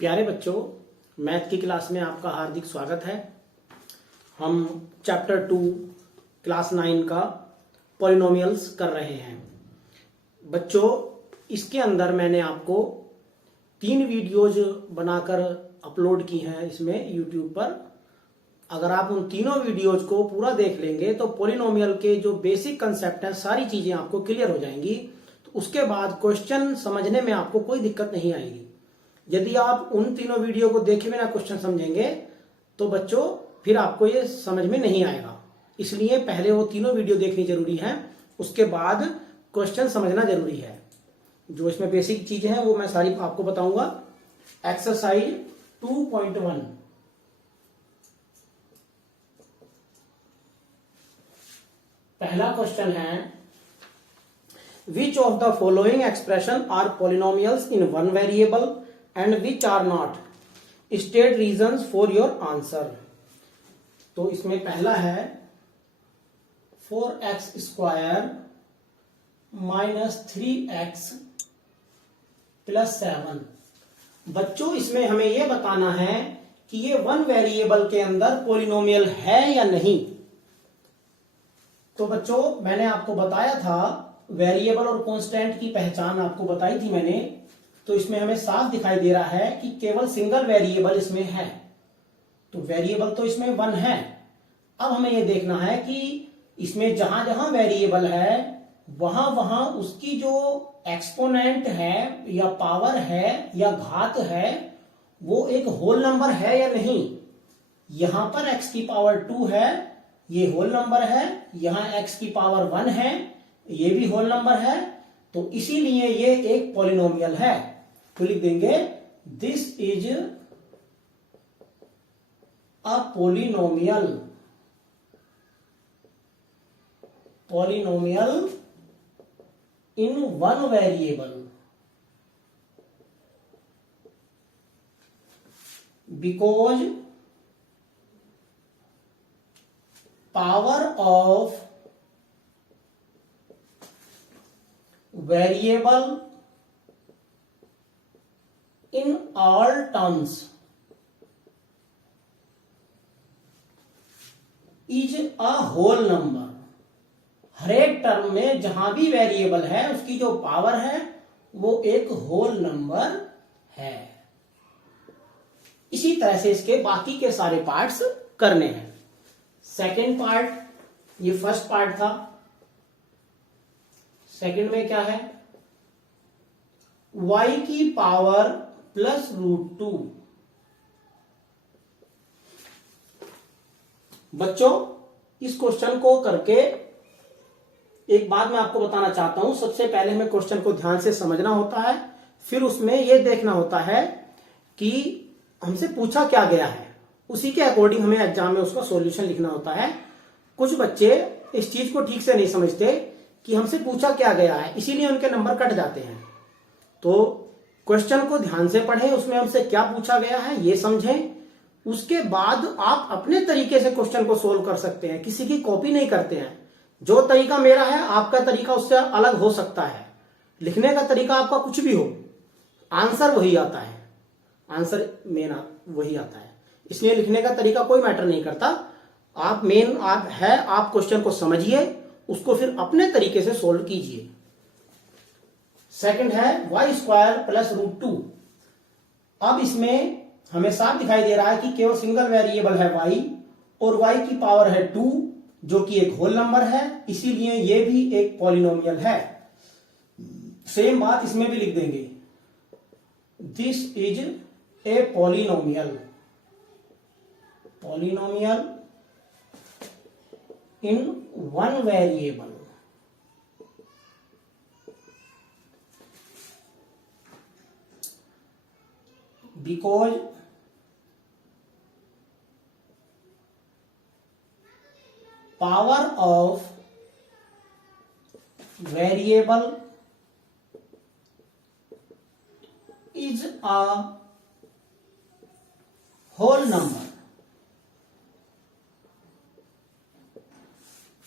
प्यारे बच्चों, मैथ की क्लास में आपका हार्दिक स्वागत है। हम चैप्टर 2 क्लास 9 का पॉलिनोमियल्स कर रहे हैं। बच्चों, इसके अंदर मैंने आपको 3 वीडियोज बनाकर अपलोड की हैं इसमें यूट्यूब पर। अगर आप उन तीनों वीडियोज को पूरा देख लेंगे तो पॉलिनोमियल के जो बेसिक कंसेप्ट हैं सारी चीजें आपको क्लियर हो जाएंगी। तो उसके बाद क्वेश्चन समझने में आपको कोई दिक्कत नहीं आएगी। यदि आप उन तीनों वीडियो को देखे बिना क्वेश्चन समझेंगे तो बच्चों फिर आपको ये समझ में नहीं आएगा। इसलिए पहले वो तीनों वीडियो देखनी जरूरी है, उसके बाद क्वेश्चन समझना जरूरी है। जो इसमें बेसिक चीजें हैं वो मैं सारी आपको बताऊंगा। एक्सरसाइज 2.1, पहला क्वेश्चन है, which of the following expression are polynomials in one variable and which are not, state reasons for your answer. तो इसमें पहला है 4x² माइनस 3x प्लस 7। बच्चों, इसमें हमें यह बताना है कि ये वन वेरिएबल के अंदर पॉलिनोमियल है या नहीं। तो बच्चों, मैंने आपको बताया था वेरिएबल और कांस्टेंट की पहचान आपको बताई थी मैंने। तो इसमें हमें साफ दिखाई दे रहा है कि केवल सिंगल वेरिएबल इसमें है। तो वेरिएबल तो इसमें 1 है। अब हमें यह देखना है कि इसमें जहां जहां वेरिएबल है वहां वहां उसकी जो एक्सपोनेंट है या पावर है या घात है वो एक होल नंबर है या नहीं। यहां पर x की पावर 2 है, ये होल नंबर है। यहां x की पावर 1 है, ये भी होल नंबर है। तो इसीलिए ये एक पॉलिनोमियल है। तो लिख देंगे this is a polynomial. Polynomial in one variable because power of variable in all terms is a whole number। हर एक टर्म में जहां भी वेरिएबल है उसकी जो पावर है वो एक होल नंबर है। इसी तरह से इसके बाकी के सारे पार्ट्स करने हैं। सेकंड पार्ट, ये फर्स्ट पार्ट था। सेकंड में क्या है, y की पावर प्लस √2। बच्चों, इस क्वेश्चन को करके एक बात मैं आपको बताना चाहता हूं। सबसे पहले हमें क्वेश्चन को ध्यान से समझना होता है, फिर उसमें यह देखना होता है कि हमसे पूछा क्या गया है, उसी के अकॉर्डिंग हमें एग्जाम में उसका सॉल्यूशन लिखना होता है। कुछ बच्चे इस चीज को ठीक से नहीं समझते कि हमसे पूछा क्या गया है, इसीलिए उनके नंबर कट जाते हैं। तो क्वेश्चन को ध्यान से पढ़ें, उसमें हमसे क्या पूछा गया है ये समझें। उसके बाद आप अपने तरीके से क्वेश्चन को सोल्व कर सकते हैं, किसी की कॉपी नहीं करते हैं। जो तरीका मेरा है आपका तरीका उससे अलग हो सकता है। लिखने का तरीका आपका कुछ भी हो, आंसर वही आता है। आंसर मेन वही आता है, इसलिए लिखने का तरीका कोई मैटर नहीं करता। आप मेन आप क्वेश्चन को समझिए, उसको फिर अपने तरीके से सोल्व कीजिए। सेकंड है y² प्लस √2। अब इसमें हमें साफ दिखाई दे रहा है कि केवल सिंगल वेरिएबल है y और y की पावर है 2 जो कि एक होल नंबर है, इसीलिए ये भी एक पॉलिनोमियल है। सेम बात इसमें भी लिख देंगे, this is a polynomial. Polynomial in one variable because power of variable is a whole number।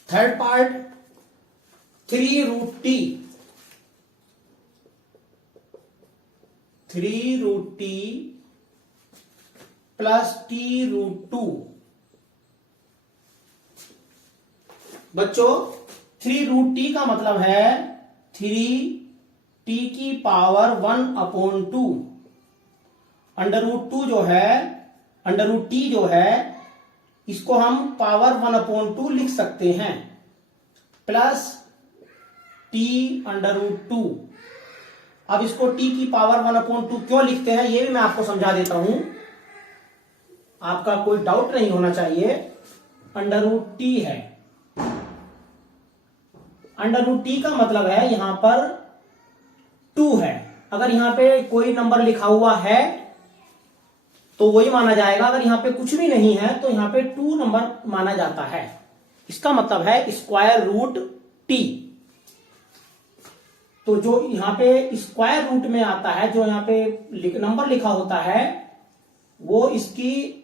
Third part, 3√t 3 root t plus t√2। बच्चों 3√t का मतलब है 3t की पावर 1/2। √2 जो है, √t जो है, इसको हम पावर 1/2 लिख सकते हैं, प्लस t√2। अब इसको t की पावर 1/2 क्यों लिखते हैं ये भी मैं आपको समझा देता हूं, आपका कोई डाउट नहीं होना चाहिए। √t है, √t का मतलब है यहां पर 2 है। अगर यहां पे कोई नंबर लिखा हुआ है तो वही माना जाएगा, अगर यहां पे कुछ भी नहीं है तो यहां पे 2 नंबर माना जाता है। इसका मतलब है स्क्वायर रूट t। तो जो यहां पे स्क्वायर रूट में आता है, जो यहां पे नंबर लिखा होता है, वो इसकी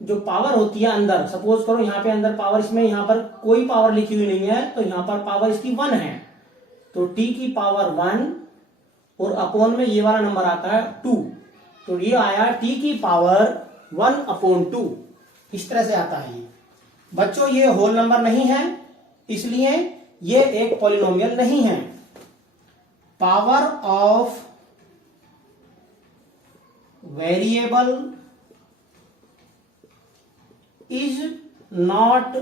जो पावर होती है अंदर, सपोज करो यहां पे अंदर पावर, इसमें यहां पर कोई पावर लिखी हुई नहीं है तो यहां पर पावर इसकी 1 है, तो t की पावर 1 और अपॉन में ये वाला नंबर आता है 2, तो ये आया t की पावर 1/2। इस तरह से आता है ये। बच्चों ये होल नंबर नहीं है, इसलिए ये एक पॉलिनोमियल नहीं है। Power of variable is not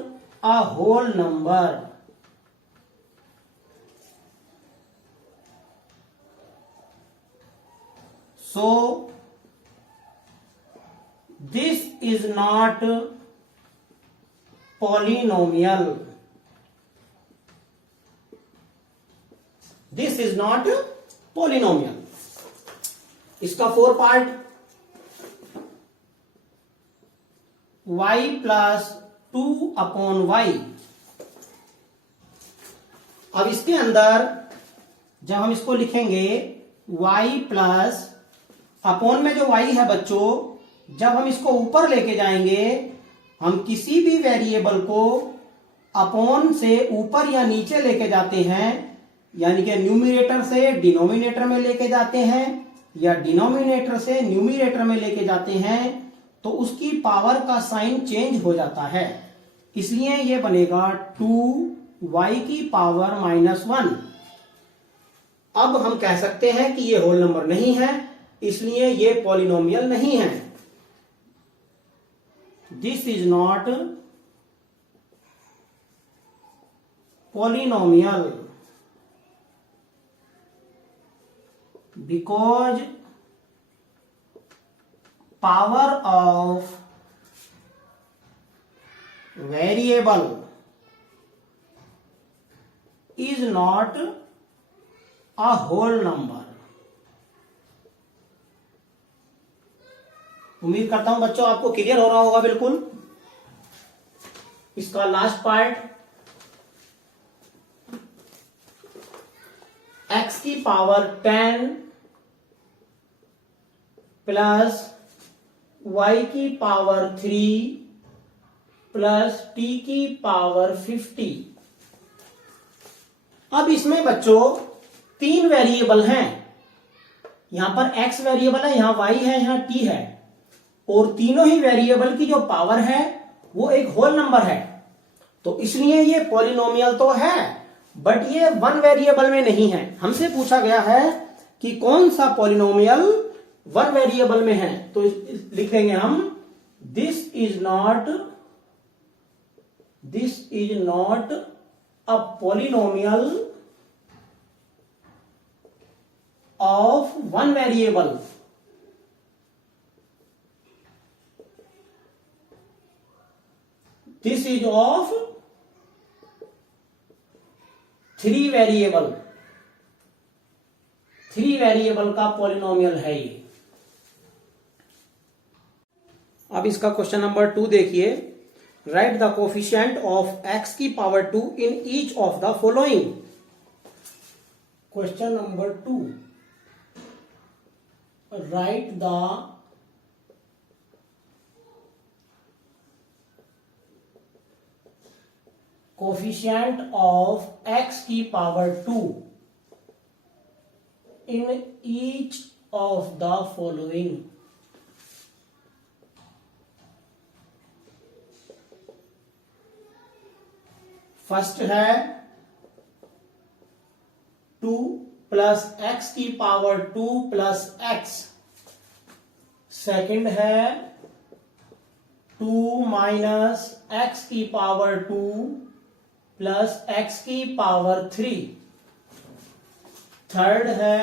a whole number. So this is not polynomial. This is not polynomial. इसका 4 पार्ट, y प्लस 2/y। अब इसके अंदर जब हम इसको लिखेंगे y प्लस, अपॉन में जो y है बच्चों, जब हम इसको ऊपर लेके जाएंगे, हम किसी भी वेरिएबल को अपॉन से ऊपर या नीचे लेके जाते हैं, यानी कि न्यूमरेटर से डिनोमिनेटर में लेके जाते हैं या डिनोमिनेटर से न्यूमरेटर में लेके जाते हैं, तो उसकी पावर का साइन चेंज हो जाता है। इसलिए ये बनेगा 2y की पावर -1। अब हम कह सकते हैं कि ये होल नंबर नहीं है, इसलिए ये पॉलिनोमियल नहीं है। This is not polynomial because power of variable is not a whole number. उम्मीद करता हूं बच्चों आपको क्लियर हो रहा होगा बिल्कुल। इसका लास्ट पार्ट, x की पावर 10 प्लस y की पावर 3 प्लस t की पावर 50। अब इसमें बच्चों 3 वेरिएबल हैं, यहां पर x वेरिएबल है, यहां y है, यहां t है, और तीनों ही वेरिएबल की जो पावर है वो एक होल नंबर है। तो इसलिए ये पॉलिनोमियल तो है, बट ये 1 वेरिएबल में नहीं है। हमसे पूछा गया है कि कौन सा पॉलिनोमियल 1 वेरिएबल में है, तो लिख देंगे हम this is not a polynomial of 1 variable. This is of 3 variable. 3 variable का पॉलिनोमियल है ये। अब इसका क्वेश्चन नंबर 2 देखिए। Right the coefficient of x की power 2 in each of the following. Question number 2, right the coefficient of x की power 2 in each of the following. First है 2 plus x की पावर 2 प्लस एक्स, सेकेंड है 2 minus x की power 2 plus x की power 3, third है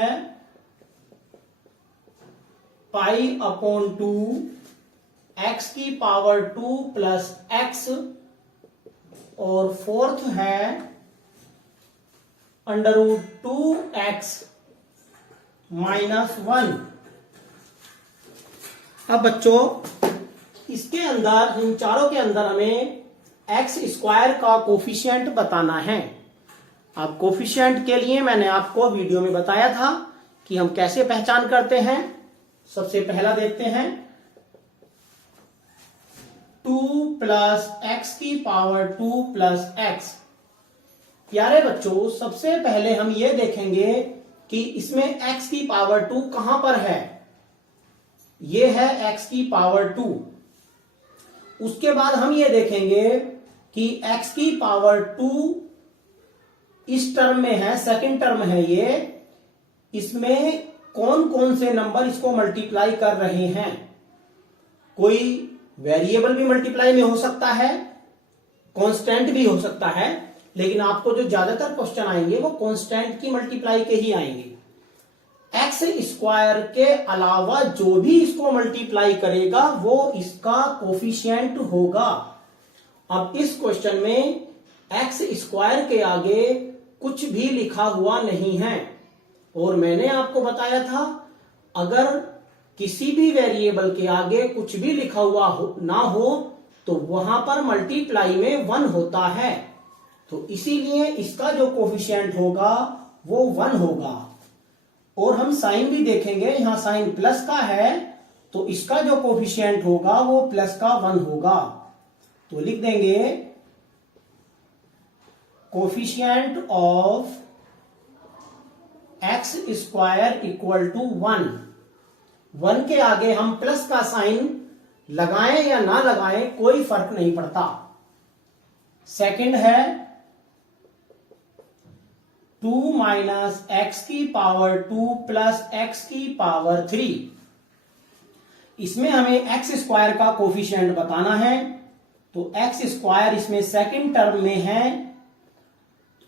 पाई upon 2 x की power 2 plus x, और fourth है अंडर रूट 2x माइनस 1। अब बच्चों इसके अंदर, इन चारों के अंदर हमें एक्स स्क्वायर का कोफिशिएंट बताना है। अब कोफिशिएंट के लिए मैंने आपको वीडियो में बताया था कि हम कैसे पहचान करते हैं। सबसे पहला देखते हैं 2 प्लस एक्स की पावर 2 प्लस एक्स। प्यारे बच्चों सबसे पहले हम ये देखेंगे कि इसमें x की पावर 2 कहां पर है। ये है x की पावर 2। उसके बाद हम ये देखेंगे कि x की पावर 2 इस टर्म में है, सेकंड टर्म है ये, इसमें कौन कौन से नंबर इसको मल्टीप्लाई कर रहे हैं। कोई वेरिएबल भी मल्टीप्लाई में हो सकता है, कांस्टेंट भी हो सकता है, लेकिन आपको जो ज्यादातर क्वेश्चन आएंगे वो कांस्टेंट की मल्टीप्लाई के ही आएंगे। एक्स स्क्वायर के अलावा जो भी इसको मल्टीप्लाई करेगा वो इसका कोफिशिएंट होगा। अब इस क्वेश्चन में एक्स स्क्वायर के आगे कुछ भी लिखा हुआ नहीं है, और मैंने आपको बताया था अगर किसी भी वेरिएबल के आगे कुछ भी लिखा हुआ ना हो तो वहां पर मल्टीप्लाई में 1 होता है, तो इसीलिए इसका जो कोफिशिएंट होगा वो 1 होगा। और हम साइन भी देखेंगे, यहां साइन प्लस का है तो इसका जो कोफिशिएंट होगा वो प्लस का 1 होगा। तो लिख देंगे coefficient of x square equal to 1। 1 के आगे हम प्लस का साइन लगाएं या ना लगाएं कोई फर्क नहीं पड़ता। सेकंड है 2 माइनस एक्स की पावर 2 प्लस एक्स की पावर 3। इसमें हमें एक्स स्क्वायर का कोफिशिएंट बताना है, तो एक्स स्क्वायर इसमें सेकंड टर्म में है,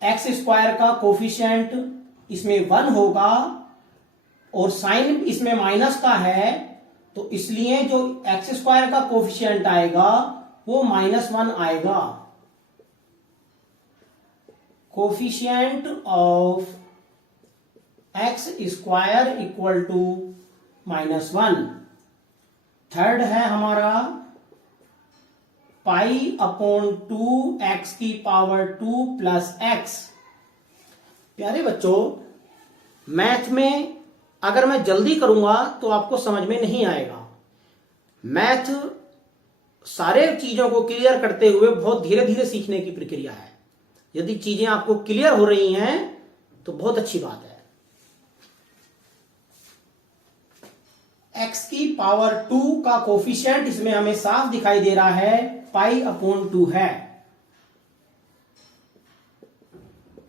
एक्स स्क्वायर का कोफिशिएंट इसमें 1 होगा, और साइन इसमें माइनस का है तो इसलिए जो एक्स स्क्वायर का कोफिशिएंट आएगा वो -1 आएगा। Coefficient of x square equal to -1। Third है हमारा पाई अपॉन 2 एक्स की पावर 2 प्लस एक्स। प्यारे बच्चों मैथ में अगर मैं जल्दी करूंगा तो आपको समझ में नहीं आएगा। मैथ सारे चीजों को क्लियर करते हुए बहुत धीरे धीरे सीखने की प्रक्रिया है। यदि चीजें आपको क्लियर हो रही हैं तो बहुत अच्छी बात है। एक्स की पावर 2 का कोफिशिएंट इसमें हमें साफ दिखाई दे रहा है, पाई अपॉन 2 है।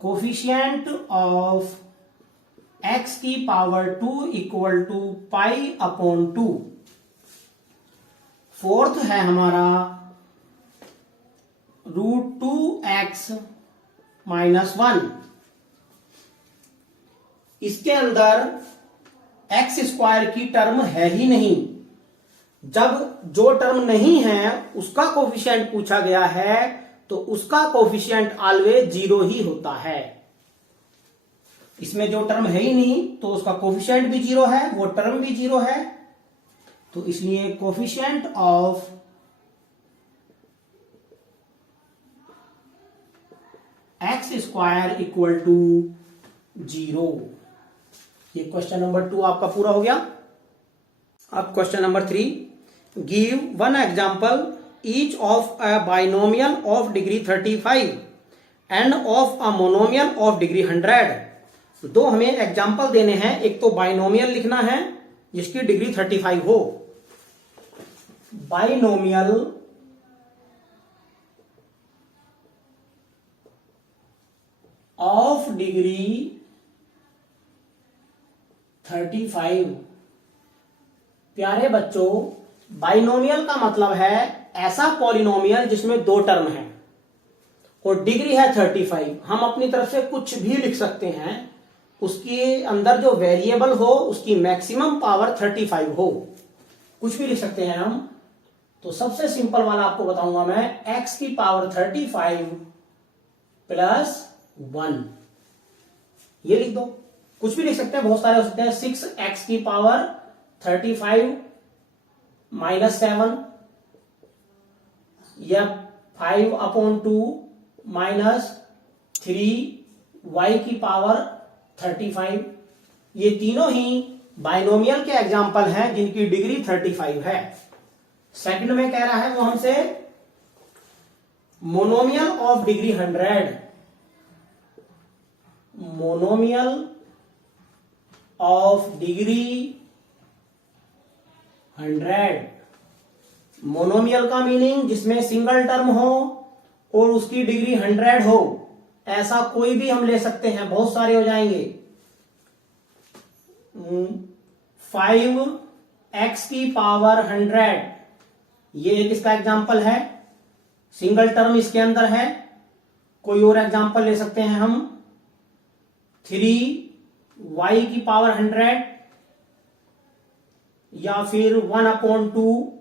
कोफिशिएंट ऑफ एक्स की power 2 equal to pi upon 2। Fourth है हमारा √2x माइनस 1। इसके अंदर एक्स स्क्वायर की टर्म है ही नहीं। जब जो टर्म नहीं है उसका कोफिशिएंट पूछा गया है तो उसका कोफिशिएंट ऑलवेज 0 ही होता है। इसमें जो टर्म है ही नहीं तो उसका कोफिशिएंट भी 0 है, वो टर्म भी 0 है, तो इसलिए coefficient of x square equal to 0। ये क्वेश्चन नंबर 2 आपका पूरा हो गया। अब question number 3, give one example each of a binomial of degree 35 end of a monomial of degree 100। दो हमें एग्जाम्पल देने हैं। एक तो बाइनोमियल लिखना है जिसकी डिग्री 35 हो। Binomial of degree 35। प्यारे बच्चों, बाइनोमियल का मतलब है ऐसा पॉलिनोमियल जिसमें दो टर्म है और डिग्री है 35। हम अपनी तरफ से कुछ भी लिख सकते हैं, उसके अंदर जो वेरिएबल हो उसकी मैक्सिमम पावर 35 हो, कुछ भी लिख सकते हैं हम। तो सबसे सिंपल वाला आपको बताऊंगा मैं, x की पावर 35 प्लस 1, ये लिख दो। कुछ भी लिख सकते हैं, बहुत सारे हो सकते हैं। 6x की पावर 35 माइनस 7, या 5/2 माइनस 3y की पावर 35। ये तीनों ही बाइनोमियल के एग्जाम्पल हैं जिनकी डिग्री 35 है। सेकंड में कह रहा है वो हमसे monomial of degree 100। Monomial of degree 100। Monomial का मीनिंग जिसमें सिंगल टर्म हो और उसकी डिग्री 100 हो, ऐसा कोई भी हम ले सकते हैं, बहुत सारे हो जाएंगे। 5x की पावर 100, ये एक इसका एग्जाम्पल है, सिंगल टर्म इसके अंदर है। कोई और एग्जाम्पल ले सकते हैं हम, 3y की पावर 100, या फिर 1/2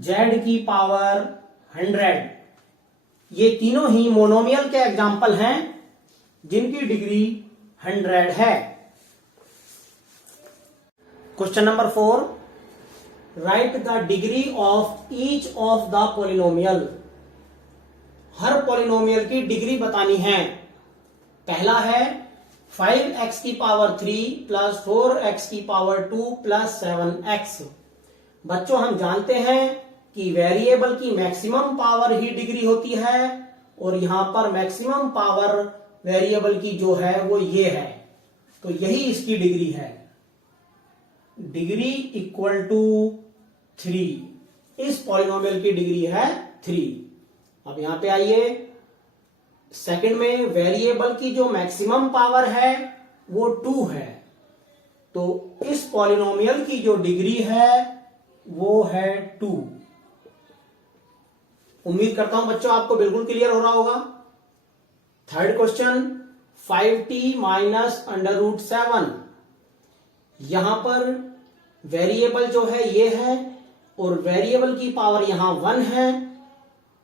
z की पावर 100। ये तीनों ही मोनोमियल के एग्जाम्पल हैं जिनकी डिग्री 100 है। Question number 4, right the degree of each of the polynomial. Her polynomial की डिग्री बतानी है। पहला है 5x की पावर 3 प्लस 4x की पावर 2 प्लस 7x। बच्चों, हम जानते हैं कि वेरिएबल की मैक्सिमम पावर ही डिग्री होती है, और यहां पर मैक्सिमम पावर वेरिएबल की जो है वो ये है, तो यही इसकी डिग्री है। Degree equal to 3। इस पॉलिनोमियल की डिग्री है 3। अब यहां पे आइए, सेकंड में वेरिएबल की जो मैक्सिमम पावर है वो 2 है, तो इस पॉलिनोमियल की जो डिग्री है वो है 2। उम्मीद करता हूं बच्चों आपको बिल्कुल क्लियर हो रहा होगा। Third question, 5t minus √7। यहां पर वेरिएबल जो है ये है और वेरिएबल की पावर यहां 1 है,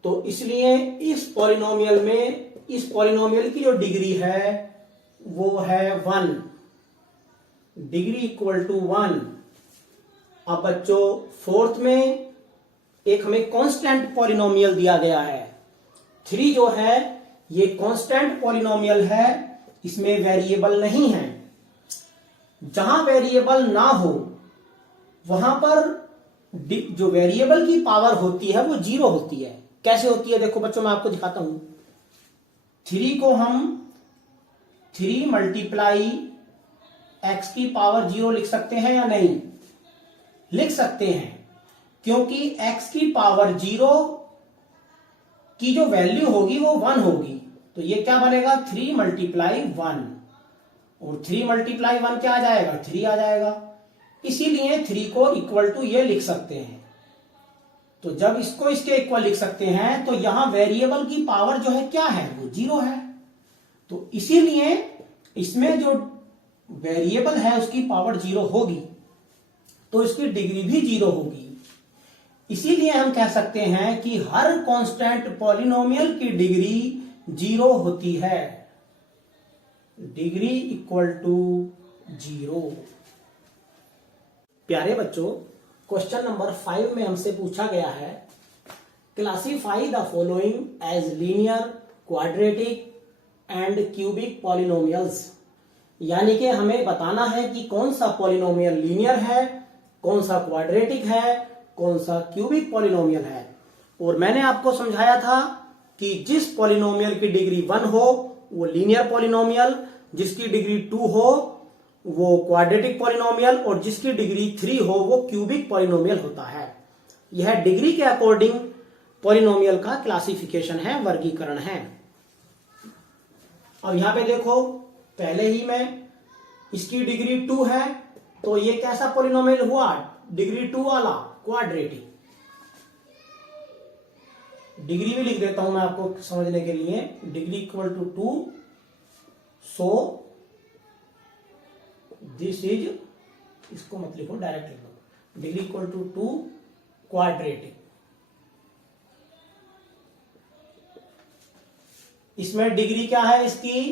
तो इसलिए इस पॉलिनोमियल की जो डिग्री है वो है 1। Degree equal to 1। अब बच्चों, फोर्थ में एक हमें कांस्टेंट पॉलिनोमियल दिया गया है। 3 जो है ये कांस्टेंट पॉलिनोमियल है, इसमें वेरिएबल नहीं है। जहां वेरिएबल ना हो वहां पर जो वेरिएबल की पावर होती है वो 0 होती है। कैसे होती है देखो बच्चों, मैं आपको दिखाता हूं। 3 को हम 3 मल्टीप्लाई x की पावर 0 लिख सकते हैं या नहीं? लिख सकते हैं, क्योंकि x की पावर 0 की जो वैल्यू होगी वो 1 होगी, तो ये क्या बनेगा 3 मल्टीप्लाई 1, और 3 मल्टीप्लाई 1 क्या आ जाएगा 3 आ जाएगा। इसीलिए 3 को इक्वल टू ये लिख सकते हैं। तो जब इसको इसके इक्वल लिख सकते हैं तो यहां वेरिएबल की पावर जो है क्या है वो 0 है, तो इसीलिए इसमें जो वेरिएबल है उसकी पावर 0 होगी, तो इसकी डिग्री भी 0 होगी। इसीलिए हम कह सकते हैं कि हर कांस्टेंट पॉलिनोमियल की डिग्री 0 होती है। Degree equal to 0। प्यारे बच्चों, क्वेश्चन नंबर 5 में हमसे पूछा गया है, classify the following as linear, quadratic and cubic polynomials. यानी कि हमें बताना है कि कौन सा पॉलिनोमियल लीनियर है, कौन सा क्वाड्रेटिक है, कौन सा क्यूबिक पॉलिनोमियल है। और मैंने आपको समझाया था कि जिस पॉलिनोमियल की डिग्री 1 हो वो लीनियर पॉलिनोमियल, जिसकी डिग्री 2 हो वो क्वाड्रेटिक पॉलिनोमियल, और जिसकी डिग्री 3 हो वो क्यूबिक पॉलिनोमियल होता है। यह डिग्री के अकॉर्डिंग पॉलिनोमियल का क्लासिफिकेशन है, वर्गीकरण है। अब यहां पे देखो, पहले ही में इसकी डिग्री 2 है, तो ये कैसा पॉलिनोमियल हुआ? डिग्री 2 वाला क्वाड्रेटिक। डिग्री भी लिख देता हूं मैं आपको समझने के लिए, degree equal to 2, so this is, इसको मत लिखो, डायरेक्ट लिख दो, डिग्री इक्वल टू 2 क्वाड्रेटिक। इसमें डिग्री क्या है इसकी?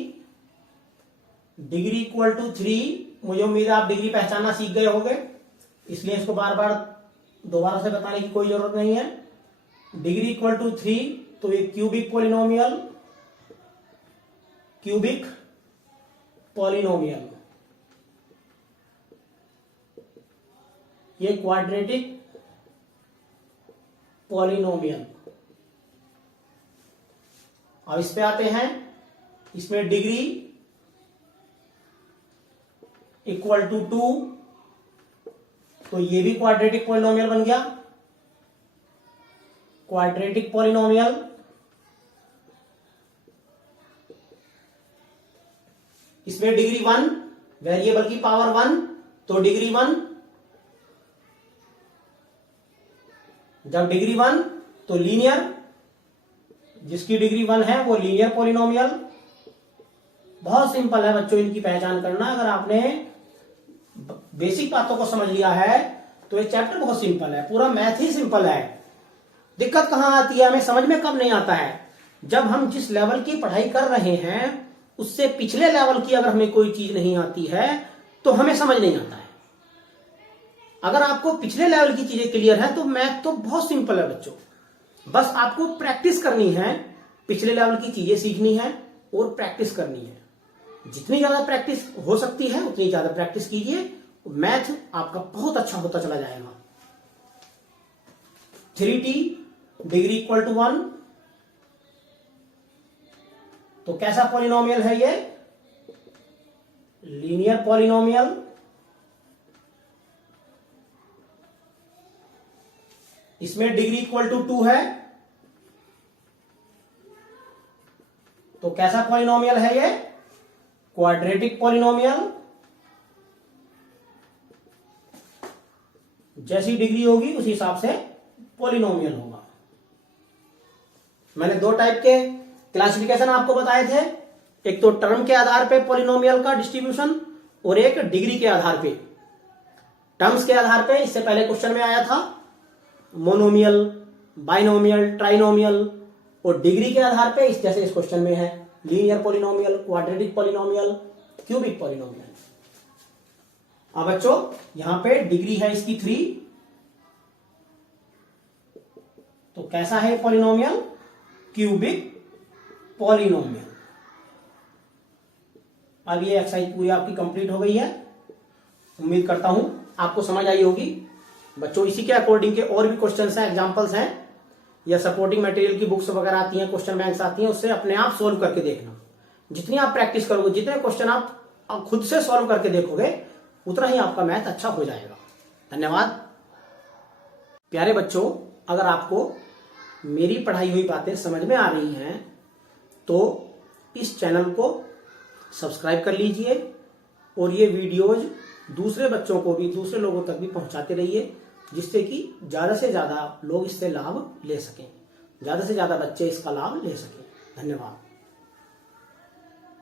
Degree equal to 3। मुझे उम्मीद है आप डिग्री पहचानना सीख गए होंगे, इसलिए इसको बार बार दोबारा से बताने की कोई जरूरत नहीं है। डिग्री इक्वल टू 3, तो ये क्यूबिक पॉलिनोमियल, क्यूबिक पॉलिनोमियल, ये क्वाड्रेटिक पॉलिनोमियल। अब इस पे आते हैं, इसमें डिग्री इक्वल टू 2, तो ये भी क्वाड्रेटिक पॉलिनोमियल बन गया, क्वाड्रेटिक पॉलिनोमियल। इसमें डिग्री 1, वेरिएबल की पावर 1, तो डिग्री 1, जब डिग्री 1 तो लीनियर, जिसकी डिग्री 1 है वो लीनियर पॉलिनोमियल। बहुत सिंपल है बच्चों इनकी पहचान करना। अगर आपने बेसिक बातों को समझ लिया है तो ये चैप्टर बहुत सिंपल है, पूरा मैथ ही सिंपल है। दिक्कत कहां आती है, हमें समझ में कब नहीं आता है? जब हम जिस लेवल की पढ़ाई कर रहे हैं उससे पिछले लेवल की अगर हमें कोई चीज नहीं आती है तो हमें समझ नहीं आता है। अगर आपको पिछले लेवल की चीजें क्लियर है तो मैथ तो बहुत सिंपल है बच्चों, बस आपको प्रैक्टिस करनी है, पिछले लेवल की चीजें सीखनी है और प्रैक्टिस करनी है। जितनी ज्यादा प्रैक्टिस हो सकती है उतनी ज्यादा प्रैक्टिस कीजिए, मैथ आपका बहुत अच्छा होता चला जाएगा। 3t डिग्री इक्वल टू 1, तो कैसा पॉलिनोमियल है ये? Linear polynomial. इसमें डिग्री इक्वल टू 2 है, तो कैसा पॉलिनोमियल है ये? Quadratic polynomial. जैसी डिग्री होगी उसी हिसाब से पॉलिनोमियल होगा। मैंने 2 टाइप के क्लासिफिकेशन आपको बताए थे, एक तो टर्म के आधार पे पॉलिनोमियल का डिस्ट्रीब्यूशन और एक डिग्री के आधार पे। टर्म्स के आधार पे इससे पहले क्वेश्चन में आया था मोनोमियल, बाइनोमियल, ट्राइनोमियल, और डिग्री के आधार पे इस जैसे इस क्वेश्चन में है linear polynomial, quadratic polynomial, cubic polynomial. अब बच्चों यहां पे डिग्री है इसकी 3, तो कैसा है पॉलिनोमियल? Cubic polynomial. अब ये एक्सरसाइज पूरी आपकी कंप्लीट हो गई है। उम्मीद करता हूं आपको समझ आई होगी। बच्चों इसी के अकॉर्डिंग के और भी क्वेश्चंस हैं, एग्जांपल्स हैं, या सपोर्टिंग मटेरियल की बुक्स वगैरह आती हैं, क्वेश्चन बैंक्स आती हैं, उससे अपने आप सोल्व करके देखना। जितनी आप प्रैक्टिस करोगे, जितने क्वेश्चन आप खुद से सॉल्व करके देखोगे, उतना ही आपका मैथ अच्छा हो जाएगा। धन्यवाद। प्यारे बच्चों, अगर आपको मेरी पढ़ाई हुई बातें समझ में आ रही हैं तो इस चैनल को सब्सक्राइब कर लीजिए और ये वीडियोज दूसरे बच्चों को भी, दूसरे लोगों तक भी पहुंचाते रहिए, जिससे कि ज्यादा से ज्यादा लोग इससे लाभ ले सकें, ज्यादा से ज्यादा बच्चे इसका लाभ ले सकें। धन्यवाद।